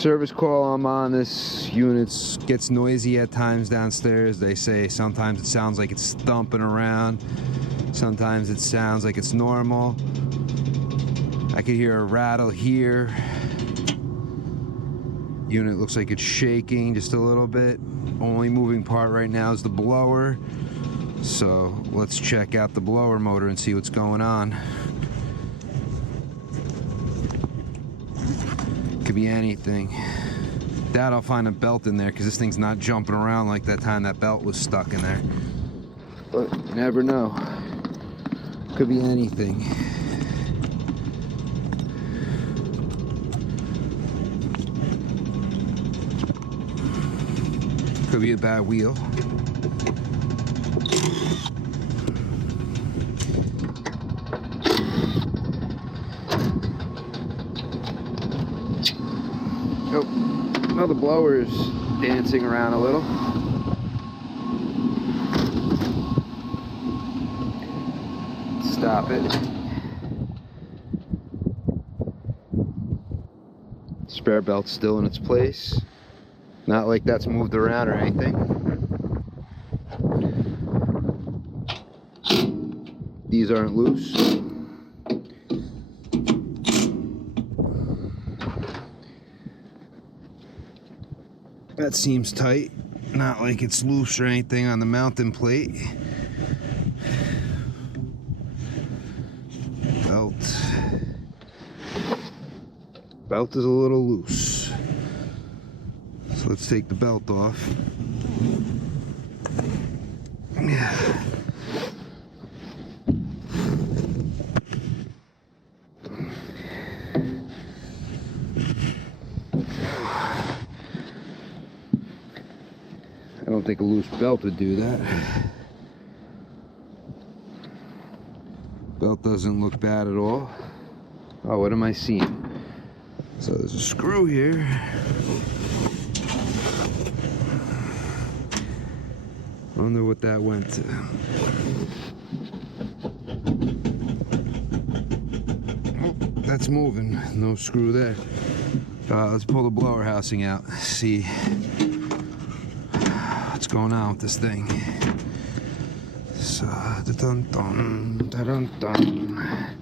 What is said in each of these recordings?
Service call I'm on. This unit gets noisy at times downstairs. They say sometimes it sounds like it's thumping around. Sometimes it sounds like it's normal. I could hear a rattle here. Unit looks like it's shaking just a little bit. Only moving part right now is the blower. So let's check out the blower motor and see what's going on. Could be anything. Doubt I'll find a belt in there because this thing's not jumping around like that time that belt was stuck in there. But you never know. Could be anything. Could be a bad wheel. Oh, well, the blower is dancing around a little. Stop it. Spare belt's still in its place. Not like that's moved around or anything. These aren't loose. That seems tight. Not like it's loose or anything on the mounting plate. Belt is a little loose. So let's take the belt off. Yeah. I don't think a loose belt would do that. Belt doesn't look bad at all. Oh, what am I seeing? So there's a screw here. I wonder what that went to. Oh, that's moving. No screw there. Let's pull the blower housing out. See what's going on with this thing. So, dun dun dun dun.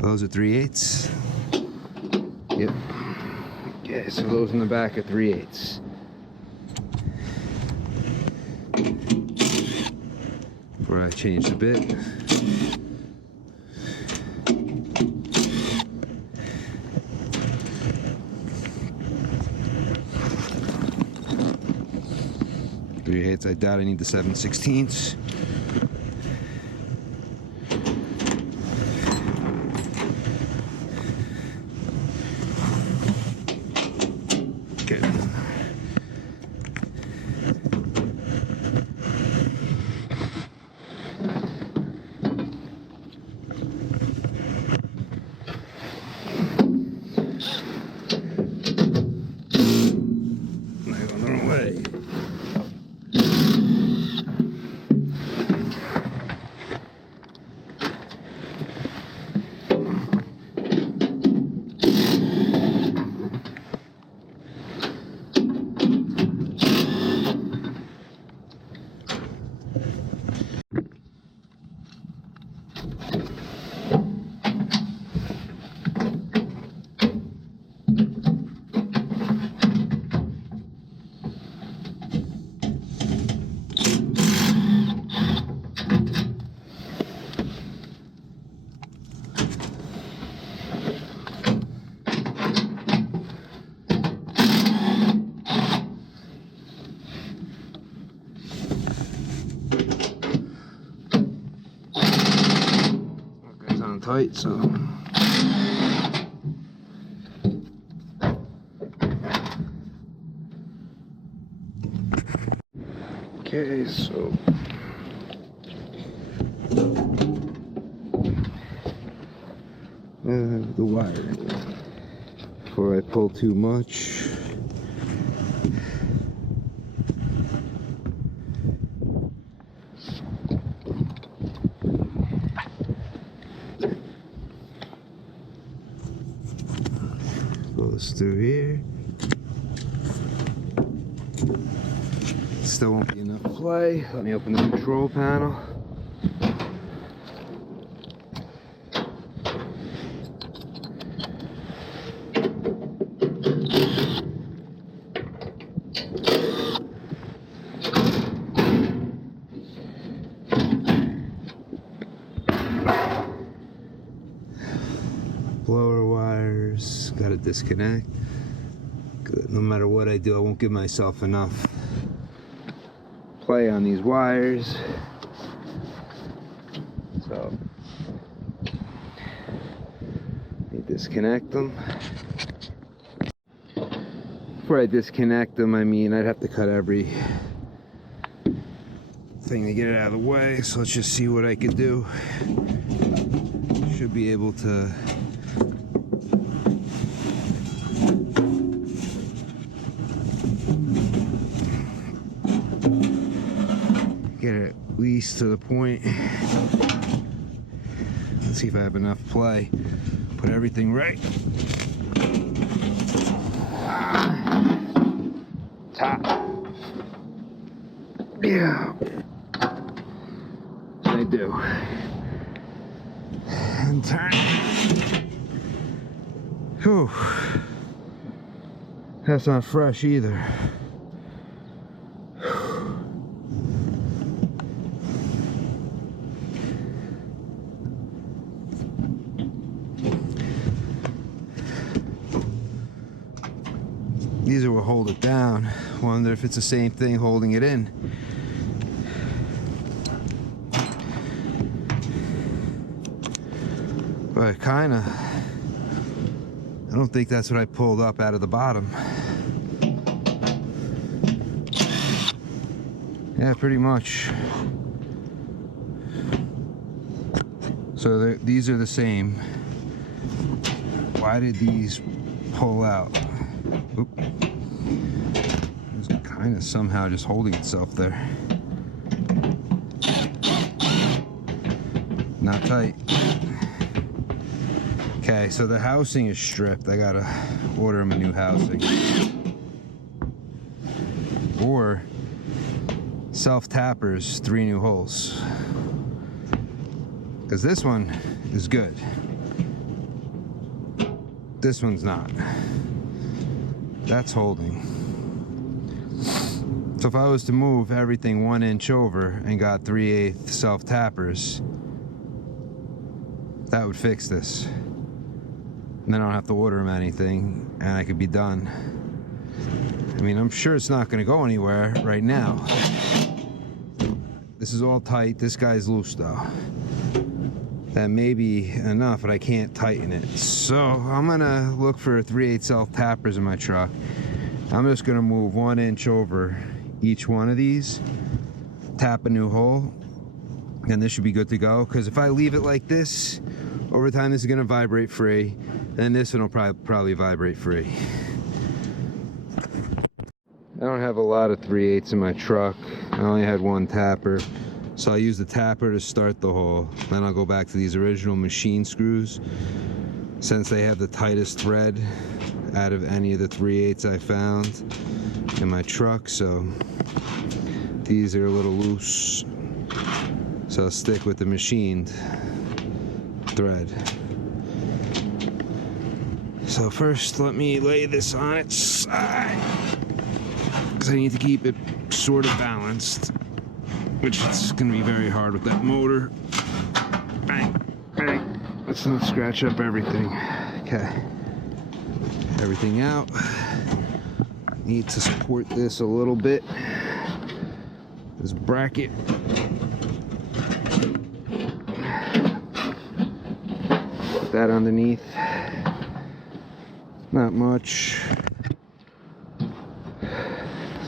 Those are 3/8. Yep. Okay, so those in the back are 3/8. Before I change the bit. I doubt I need the 7/16. Okay. Tight, so okay, so the wire before I pull too much. Goes through here. Still won't be enough play. Let me open the control panel. Blower wires, gotta disconnect. No matter what I do, I won't give myself enough play on these wires. So, let me disconnect them. Before I disconnect them, I mean, I'd have to cut every thing to get it out of the way. So let's just see what I could do. Should be able to get it at least to the point. Let's see if I have enough play. Put everything right. Top. Yeah. I do. And turn. Whew. That's not fresh either. These are what hold it down. Wonder if it's the same thing holding it in. But kinda. I don't think that's what I pulled up out of the bottom. Yeah, pretty much. So these are the same. Why did these pull out? Oop. It's kind of somehow just holding itself there. Not tight. Okay, so the housing is stripped. I gotta order him a new housing. Or self-tappers, 3 new holes. Because this one is good. This one's not. That's holding. So if I was to move everything 1 inch over and got 3/8 self-tappers, that would fix this. And then I don't have to order them anything, and I could be done. I mean, I'm sure it's not gonna go anywhere right now. This is all tight. This guy's loose though. That may be enough, but I can't tighten it. So I'm gonna look for 3/8 self-tappers in my truck. I'm just gonna move 1 inch over each one of these, tap a new hole, and this should be good to go. Because if I leave it like this, over time this is gonna vibrate free, and this one will probably vibrate free. I don't have a lot of 3/8 in my truck. I only had 1 tapper. So I'll use the tapper to start the hole. Then I'll go back to these original machine screws, since they have the tightest thread out of any of the 3/8 I found in my truck. So these are a little loose. So I'll stick with the machined thread. So first, let me lay this on its side, because I need to keep it sort of balanced, which is going to be very hard with that motor. Bang, bang. Let's not scratch up everything. Okay. Everything out. Need to support this a little bit. This bracket. Put that underneath. Not much.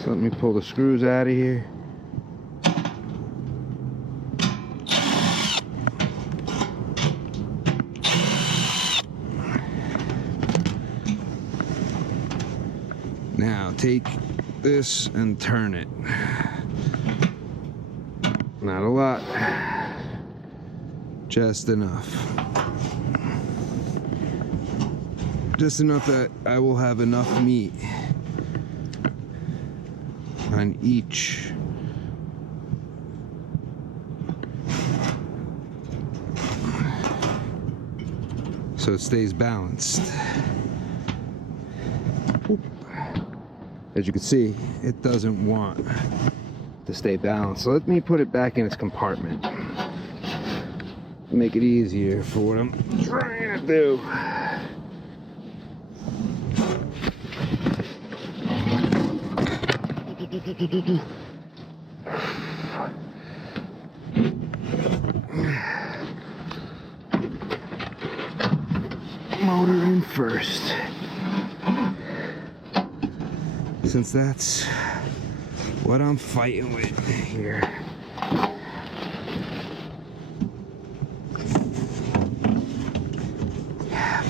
So let me pull the screws out of here. Now take this and turn it. Not a lot, just enough. Just enough that I will have enough meat on each. So it stays balanced. As you can see, it doesn't want to stay balanced. So let me put it back in its compartment. Make it easier for what I'm trying to do. Motor in first, since that's what I'm fighting with here.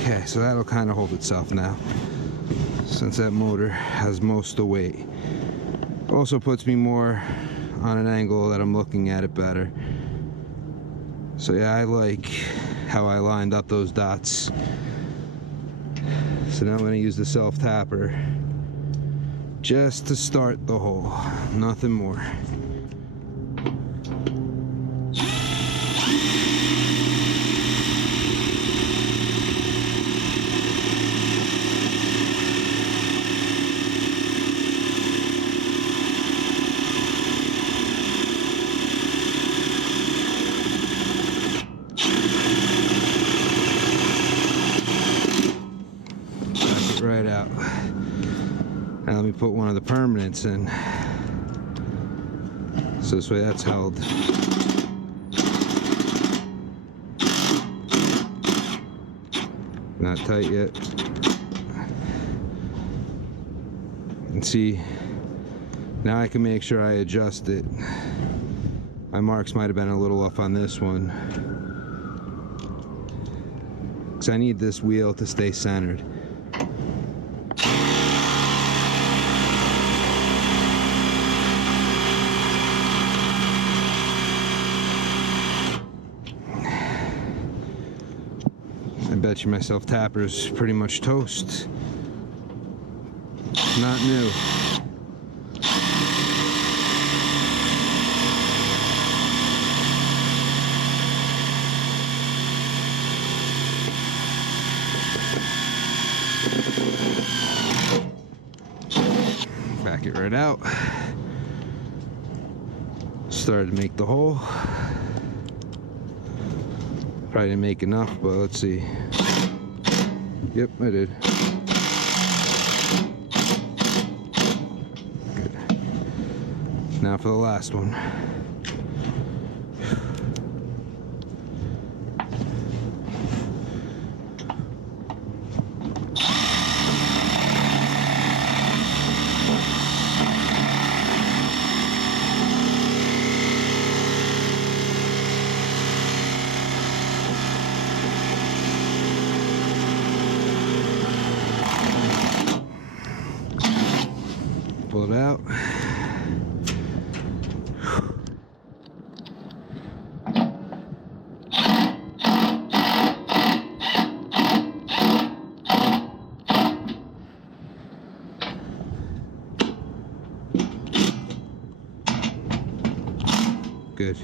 Okay, so that'll kind of hold itself now, since that motor has most of the weight. Also puts me more on an angle that I'm looking at it better. So yeah, I like how I lined up those dots. So now I'm going to use the self-tapper just to start the hole, nothing more. Right out. Now let me put one of the permanents in, so this way that's held. Not tight yet. And see, now I can make sure I adjust it. My marks might have been a little off on this one, because I need this wheel to stay centered. I bet you my self-tapper's pretty much toast. Not new. Back it right out. Started to make the hole. Probably didn't make enough, but let's see. Yep, I did. Good. Now for the last one. Pull it out. Good.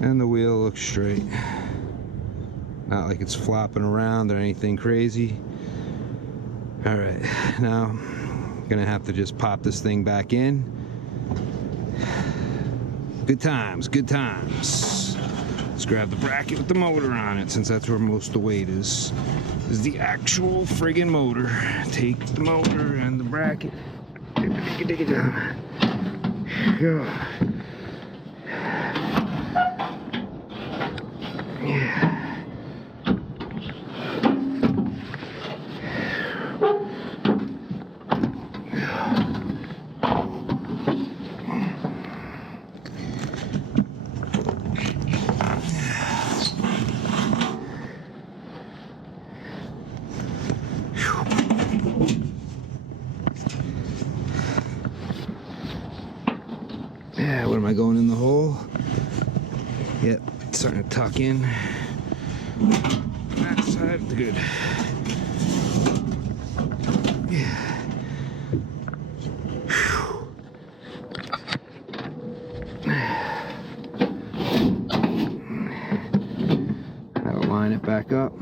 And the wheel looks straight. Not like it's flopping around or anything crazy. All right, now I'm gonna have to just pop this thing back in. Good times, good times. Let's grab the bracket with the motor on it, since that's where most of the weight is the actual friggin' motor. Take the motor and the bracket. Dig it down. Go. Yeah. the hole. Yep, starting to tuck in. That side, good. Yeah. I'll line it back up.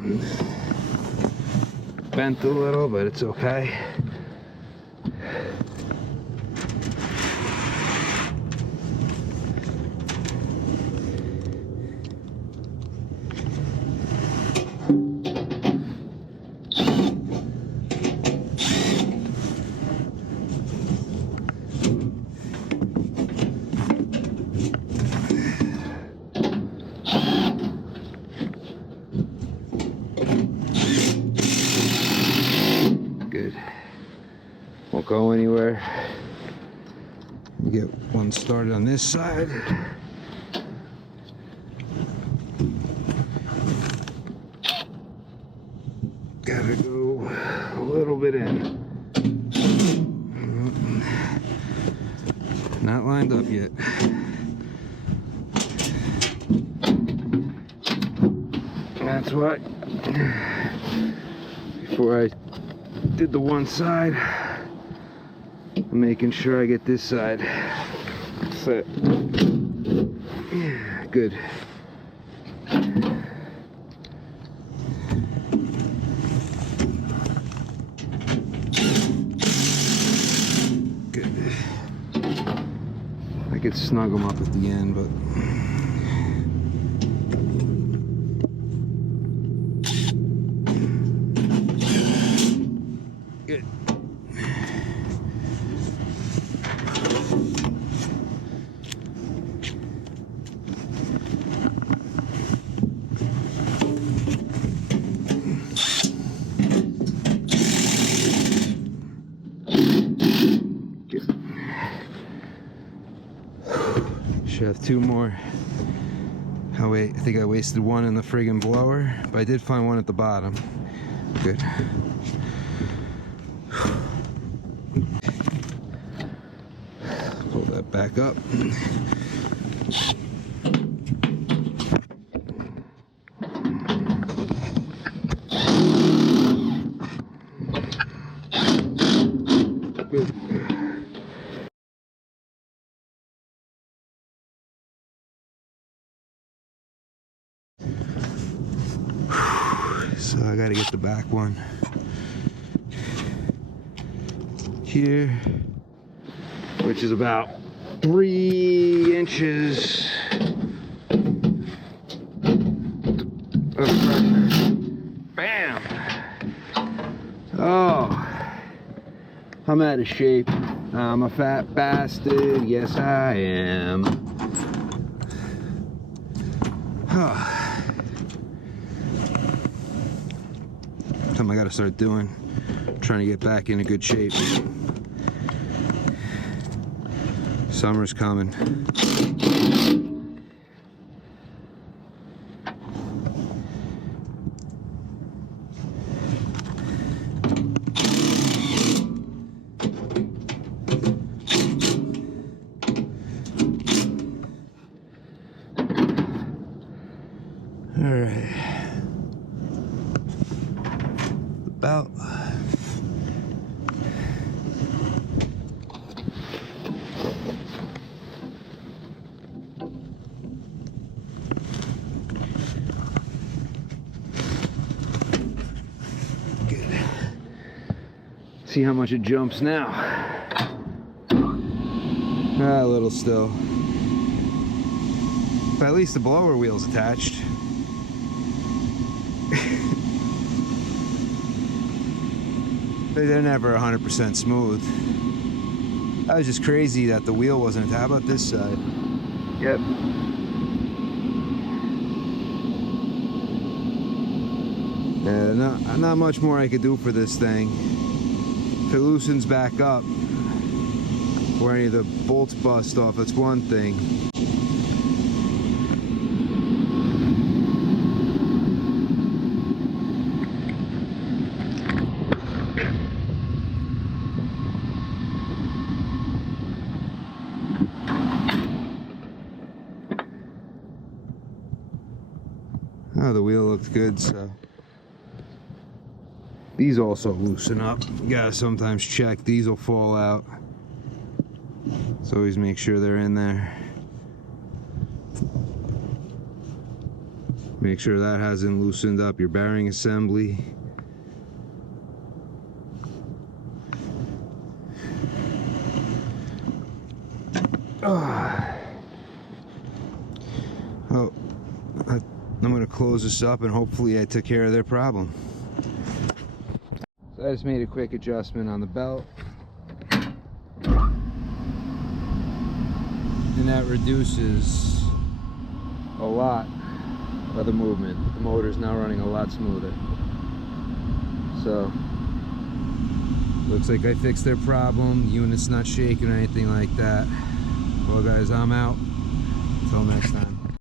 Bent a little, but it's okay. Won't go anywhere. We get one started on this side. Gotta go a little bit in. Not lined up yet. That's what. Before I did the one side, I'm making sure I get this side set. Yeah, good. Good. I could snug them up at the end, but good. Should have two more. Oh wait, I think I wasted one in the friggin' blower, but I did find one at the bottom. Good. Pull that back up. Good. So I gotta get the back one here, which is about 3 inches of pressure. Bam! Oh, I'm out of shape. I'm a fat bastard. Yes, I am. Oh. Something I gotta start doing. Trying to get back in a good shape. Summer's coming. All right. About good. See how much it jumps now. A little still, but at least the blower wheel's attached. They're never 100% smooth. That was just crazy that the wheel wasn't attached. How about this side? Yep. Yeah, not much more I could do for this thing. If it loosens back up, or any of the bolts bust off, that's one thing. Oh, the wheel looked good, so. These also loosen up. You gotta sometimes check. These will fall out. So always make sure they're in there. Make sure that hasn't loosened up. Your bearing assembly. Oh, I'm gonna close this up and hopefully I took care of their problem. So I just made a quick adjustment on the belt. And that reduces a lot of the movement. The motor's now running a lot smoother. So, looks like I fixed their problem. The unit's not shaking or anything like that. Well guys, I'm out. Until next time.